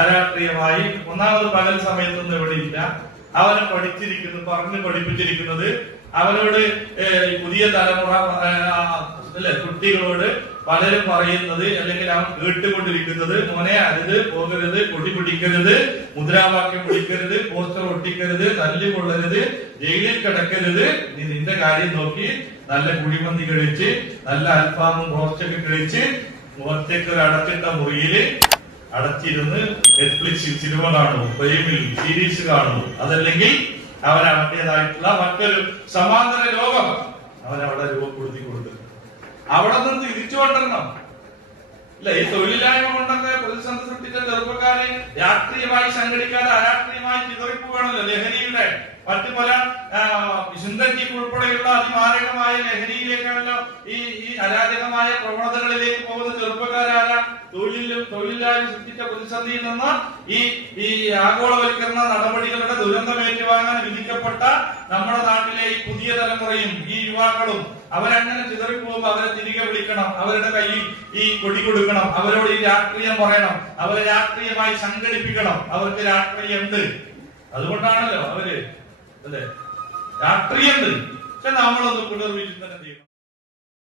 അരാഷ്ട്രീയമായി. ഒന്നാമത് പകൽ സമയത്തൊന്നും ഇവിടെ ഇല്ല. അവനെ പറഞ്ഞു പഠിപ്പിച്ചിരിക്കുന്നത് അവനോട് പുതിയ തലമുറ കുട്ടികളോട് പലരും പറയുന്നത് അല്ലെങ്കിൽ അവൻ കേട്ടുകൊണ്ടിരിക്കുന്നത് മോനെ അരുത്, പോകരുത്, കൊടി പിടിക്കരുത്, മുദ്രാവാക്യം പിടിക്കരുത്, പോസ്റ്റർ ഒട്ടിക്കരുത്, തല്ലുകൊള്ളരുത്, ജയിലിൽ കിടക്കരുത്, നീ നിന്റെ കാര്യം നോക്കി നല്ല കുഴിമന്തി കഴിച്ച് നല്ല അൽഫാമും റോസ്റ്റൊക്കെ കഴിച്ച് ഒറ്റയ്ക്ക് ഒരു അടച്ചിട്ട മുറിയില് അടച്ചിരുന്ന് നെറ്റ്ഫ്ലിക്സിൽ സിനിമ കാണുന്നു, പ്രേമിൽ സീരീസ് കാണുന്നു, അതല്ലെങ്കിൽ അവൻ അവന്റേതായിട്ടുള്ള മറ്റൊരു സമാന്തര ലോകം അവനവിടെ രൂപപ്പെടുത്തി കൊടുക്കുന്നു. അവിടെ നിന്ന് തിരിച്ചു കൊണ്ടുവരണം. ഇല്ല, ഈ തൊഴിലില്ലായ്മ കൊണ്ടൊക്കെ പ്രതിസന്ധി സൃഷ്ടിച്ച ചെറുപ്പക്കാരെ രാഷ്ട്രീയമായി സംഘടിക്കാതെ അരാഷ്ട്രീയമായി ചിതറിപ്പോവാണല്ലോ ലഹരിയുടെ മറ്റു പല സിന്തറ്റിക് ഉൾപ്പെടെയുള്ള അതിമാരകമായ ലഹരിയിലേക്കാണല്ലോ ഈ അരാജകമായ പ്രവണതകളിലേക്ക് പോകുന്ന ചെറുപ്പക്കാരായ തൊഴിലില്ലായ്മ സൃഷ്ടിച്ച പ്രതിസന്ധിയിൽ നിന്ന് ഈ ആഗോളവൽക്കരണ നടപടികളുടെ ദുരന്തമേറ്റുവാങ്ങാൻ വിധിക്കപ്പെട്ട നമ്മുടെ നാട്ടിലെ ഈ പുതിയ തലമുറയും ഈ യുവാക്കളും അവരങ്ങനെ ചിതറിപ്പോകുമ്പോൾ അവരെ തിരികെ വിളിക്കണം, അവരുടെ കയ്യിൽ ഈ കൊടി കൊടുക്കണം, അവരോട് ഈ രാഷ്ട്രീയം പറയണം, അവരെ രാഷ്ട്രീയമായി സംഘടിപ്പിക്കണം. അവർക്ക് രാഷ്ട്രീയമുണ്ട്, അതുകൊണ്ടാണല്ലോ അവര് അല്ലെ രാഷ്ട്രീയമുണ്ട്. പക്ഷെ നമ്മളൊന്ന് പുനർവിചിന്തനം ചെയ്യണം.